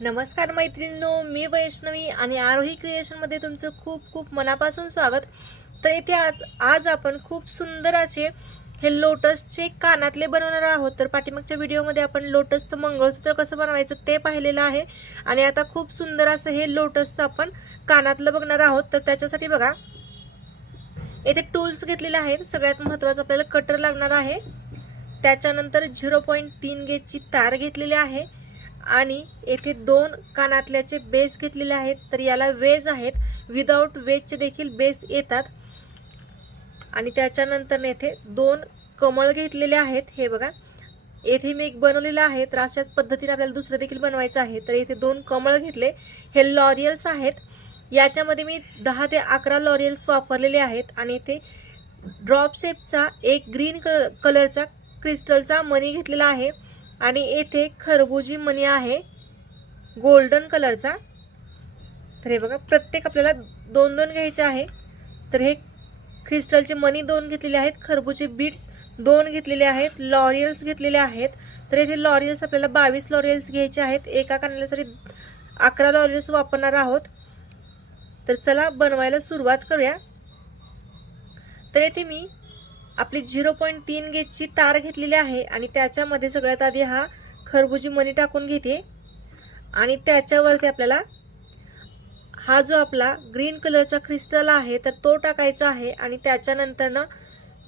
नमस्कार मैत्रिणींनो मी वैष्णवी आणि आरोही क्रिएशनमध्ये तुमचं खूप खूप मनापासून स्वागत. तर इथे आज आज आपण खूप सुंदर असे हे लोटसचे कानातले बनवणार आहोत. तर पाठीमागच्या व्हिडिओमध्ये आपण लोटसचं मंगळसूत्र कसं बनवायचं ते पाहिलेलं आहे. आणि आता खूप सुंदर असं हे लोटसचं आपण कानातलं बघणार आहोत. तर त्याच्यासाठी बघा येथे टूल्स घेतलेले आहेत. सगळ्यात महत्त्वाचं आपल्याला कटर लागणार आहे. त्याच्यानंतर झिरो पॉईंट तीन गेजची तार घेतलेली आहे. आणि येथे दोन कानातल्याचे बेस घेतलेले आहेत तर याला वेज आहेत. विदाऊट वेजचे देखील बेस येतात. आणि त्याच्यानंतर येथे दोन कमळ घेतलेले आहेत. हे बघा. येथे मी एक बनवलेलं आहे तर अशाच पद्धतीने आपल्याला दुसरं देखील बनवायचं आहे. तर येथे दोन कमळ घेतले. हे लॉरियल्स आहेत. याच्यामध्ये मी दहा ते अकरा लॉरियल्स वापरलेले आहेत. आणि इथे ड्रॉप शेपचा एक ग्रीन कलर कलरचा क्रिस्टलचा मनी घेतलेला आहे. आणि येथे खरबुजी मनी आहे. गोल्डन कलरचा तर हे बघा प्रत्येक आपल्याला दोन दोन घ्यायचे आहे. तर हे क्रिस्टलचे मनी दोन घेतलेले आहेत खरबुजे बीट्स दोन घेतलेले आहेत लॉरियल्स घेतलेले आहेत. तर येथे लॉरियल्स आपल्याला बावीस लॉरियल्स घ्यायचे आहेत. एका कानाल्यासाठी अकरा लॉरियल्स वापरणार आहोत. तर चला बनवायला सुरुवात करूया. तर येथे मी आपली झिरो पॉईंट तीन गेजची तार घेतलेली आहे आणि त्याच्यामध्ये सगळ्यात आधी हा खरबुजी मनी टाकून घेते. आणि त्याच्यावरती आपल्याला हा जो आपला ग्रीन कलरचा क्रिस्टल आहे तर तो टाकायचा आहे आणि त्याच्यानंतरनं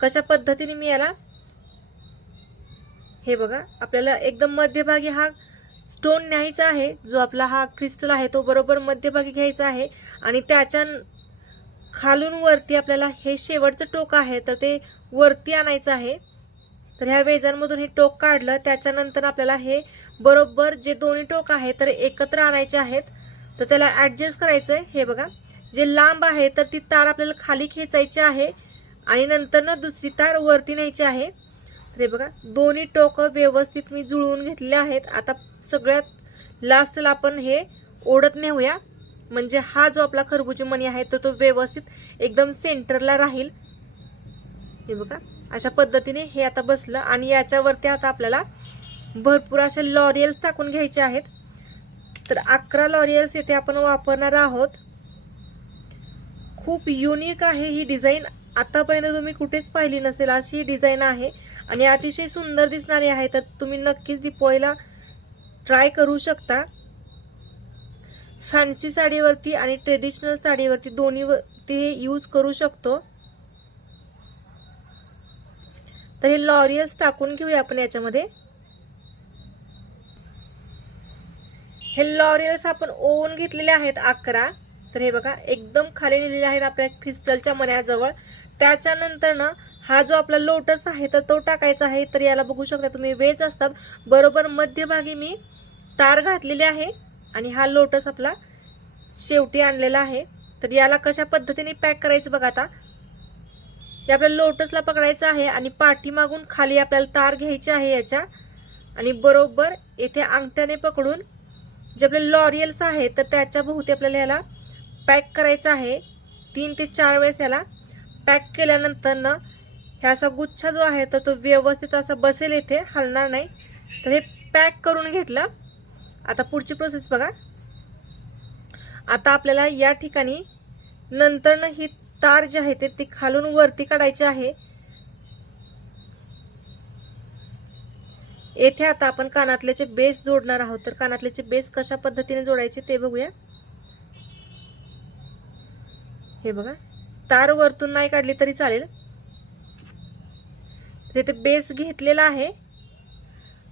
कशा पद्धतीने मी याला हे बघा आपल्याला एकदम मध्यभागी हा स्टोन न्यायचा आहे. जो आपला हा क्रिस्टल आहे तो बरोबर मध्यभागी घ्यायचा आहे. आणि त्याच्या खालून वरती आपल्याला हे शेवटचं टोक आहे तर ते वरती आणायचं आहे. तर ह्या वेजांमधून हे टोक काढलं त्याच्यानंतर आपल्याला हे बरोबर जे दोन्ही टोक आहे तर एकत्र आणायचे आहेत. तर त्याला ॲडजस्ट करायचं आहे हे बघा जे लांब आहे तर ती तार आपल्याला खाली खेचायची आहे आणि नंतर ना दुसरी तार वरती न्यायची आहे. तर हे बघा दोन्ही टोकं व्यवस्थित मी जुळवून घेतले आहेत. आता सगळ्यात लास्टला आपण हे ओढत नेऊया. म्हणजे हा जो आपला खरबुजी मणी आहे तर तो व्यवस्थित एकदम सेंटरला राहील. हे बघा अशा पद्धतीने हे आता बसलं आणि याच्यावरती आता आपल्याला भरपूर असे लॉरियल्स टाकून घ्यायचे आहेत. तर अकरा लॉरियल्स येथे आपण वापरणार आहोत. खूप युनिक आहे ही डिझाईन आतापर्यंत तुम्ही कुठेच पाहिली नसेल अशी ही डिझाईन आहे. आणि अतिशय सुंदर दिसणारी आहे तर तुम्ही नक्कीच दिपोळीला ट्राय करू शकता. फॅन्सी साडीवरती आणि ट्रेडिशनल साडीवरती दोन्हीवरती हे यूज करू शकतो. तर हे लॉरियल्स टाकून घेऊया आपण याच्यामध्ये. हे लॉरियल्स आपण ओवून घेतलेले आहेत अकरा. तर हे बघा एकदम खाली लिहिलेले आहेत आपल्या क्रिस्टलच्या मण्याजवळ त्याच्यानंतर ना हा जो आपला लोटस आहे तर तो टाकायचा आहे. तर याला बघू शकता तुम्ही वेज असतात. बरोबर मध्यभागी मी तार घातलेली आहे. आणि हा लोटस आपला शेवटी आणलेला आहे. तर याला कशा पद्धतीने पॅक करायचं बघा आता. हे आपल्याला लोटसला पकडायचं आहे आणि पाठीमागून खाली आपल्याला तार घ्यायची आहे याच्या. आणि बरोबर येथे अंगठ्याने पकडून जे आपले लॉरियल्स आहे तर त्याच्या भोवती आपल्याला याला पॅक करायचं आहे. तीन ते चार वेळेस याला पॅक केल्यानंतर ना ह्या असा गुच्छा जो आहे तर तो व्यवस्थित असा बसेल येथे हलणार नाही. तर हे पॅक करून घेतलं. आता पुढची प्रोसेस बघा. आता आपल्याला या ठिकाणी नंतरनं ही तार जी आहे ते ती खालून वरती काढायची आहे. येथे आता आपण कानातल्याचे बेस जोडणार आहोत तर कानातल्याचे बेस कशा पद्धतीने जोडायचे ते बघूया. हे बघा. तार वरतून नाही काढली तरी चालेल. तर इथे बेस घेतलेला आहे.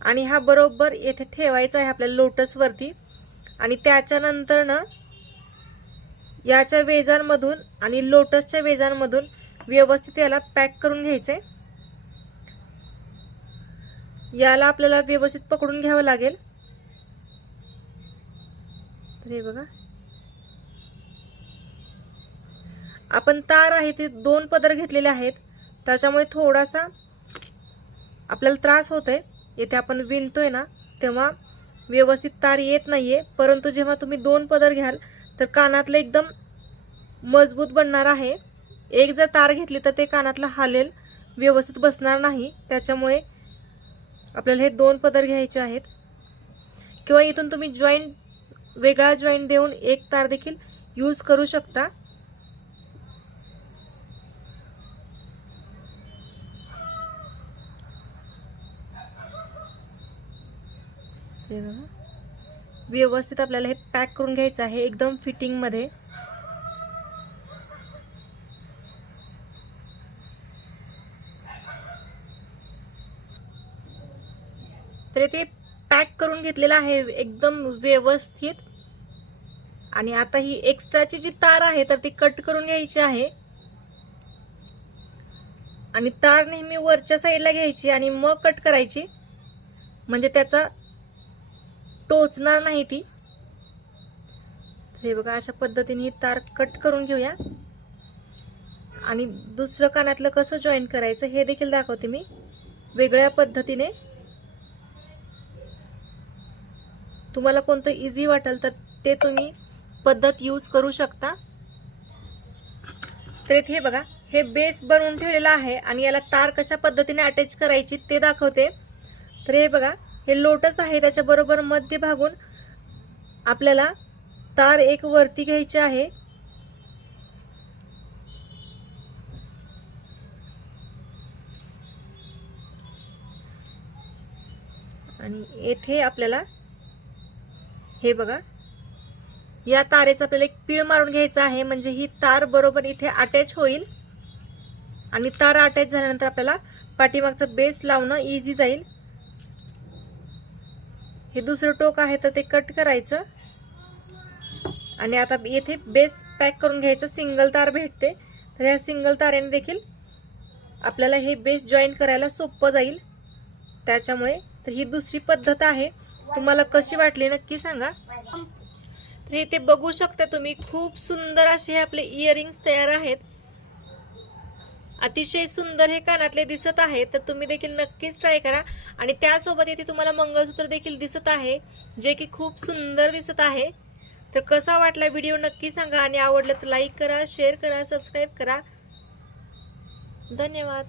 आणि हा बरोबर येथे ठेवायचा आहे आपल्या लोटसवरती आणि त्याच्यानंतर ना याच्या वेजांमधून आणि लोटसच्या वेजांमधून व्यवस्थित याला पॅक करून घ्यायचं. आहे याला आपल्याला व्यवस्थित पकडून घ्यावं लागेल. तर हे बघा. आपण तार आहे ते दोन पदर घेतलेले आहेत. त्याच्यामुळे थोडासा आपल्याला त्रास होतोय. येथे आपण विणतोय ना तेव्हा व्यवस्थित तार येत नाहीये. परंतु जेव्हा तुम्ही दोन पदर घ्याल तर कानातलं एकदम मजबूत बनणार आहे. एक जर तार घेतली तर ते कानातलं हालेल व्यवस्थित बसणार नाही. त्याच्यामुळे आपल्याला हे दोन पदर घ्यायचे आहेत. किंवा इथून तुम्ही जॉईंट वेगळा जॉईंट देऊन एक तार देखील यूज करू शकता. हे बघा. व्यवस्थित आपल्याला हे पॅक करून घ्यायचं आहे एकदम फिटिंगमध्ये तर ते पॅक करून घेतलेलं आहे एकदम व्यवस्थित. आणि आता ही एक्स्ट्राची जी तार आहे तर ती कट करून घ्यायची आहे. आणि तार नेहमी वरच्या साईडला घ्यायची आणि मग कट करायची. म्हणजे त्याचा टोचणार नाही ती. तर हे बघा अशा पद्धतीने ही तार कट करून घेऊया. आणि दुसरं कानातलं कसं जॉईन करायचं हे देखील दाखवते मी. वेगळ्या पद्धतीने. तुम्हाला कोणतं इझी वाटेल तर ते तुम्ही पद्धत यूज करू शकता. तर हे बघा हे बेस बनवून ठेवलेलं आहे आणि याला तार कशा पद्धतीने अटॅच करायची ते दाखवते. तर हे बघा हे लोटस आहे त्याच्याबरोबर मध्य भागून आपल्याला तार एक वरती घ्यायची आहे. आणि येथे आपल्याला हे बघा या तारेचं आपल्याला एक पीळ मारून घ्यायचं आहे. म्हणजे ही तार बरोबर इथे अटॅच होईल. आणि तार अटॅच झाल्यानंतर आपल्याला पाठीमागचं बेस लावणं इझी जाईल. हे दुसरं टोक आहे तर ते कट करायचं. आणि आता येथे बेस पॅक करून घ्यायचं सिंगल तार भेटते. तर ह्या सिंगल तारेने देखील आपल्याला हे बेस जॉईन करायला सोपं जाईल. त्याच्यामुळे तर ही दुसरी पद्धत आहे. तुम्हाला कशी वाटली नक्की सांगा. तर इथे बघू शकता तुम्ही खूप सुंदर असे हे आपले इयरिंग्स तयार आहेत. अतिशय सुंदर हे कानातले दिसत आहे तर तुम्ही देखील नक्कीच ट्राय करा. आणि त्यासोबत इथे तुम्हाला मंगळसूत्र देखील दिसत आहे जे की खूप सुंदर दिसत आहे. तर कसा वाटला व्हिडिओ नक्की सांगा आणि आवडलं तर लाईक करा शेअर करा सबस्क्राईब करा. धन्यवाद.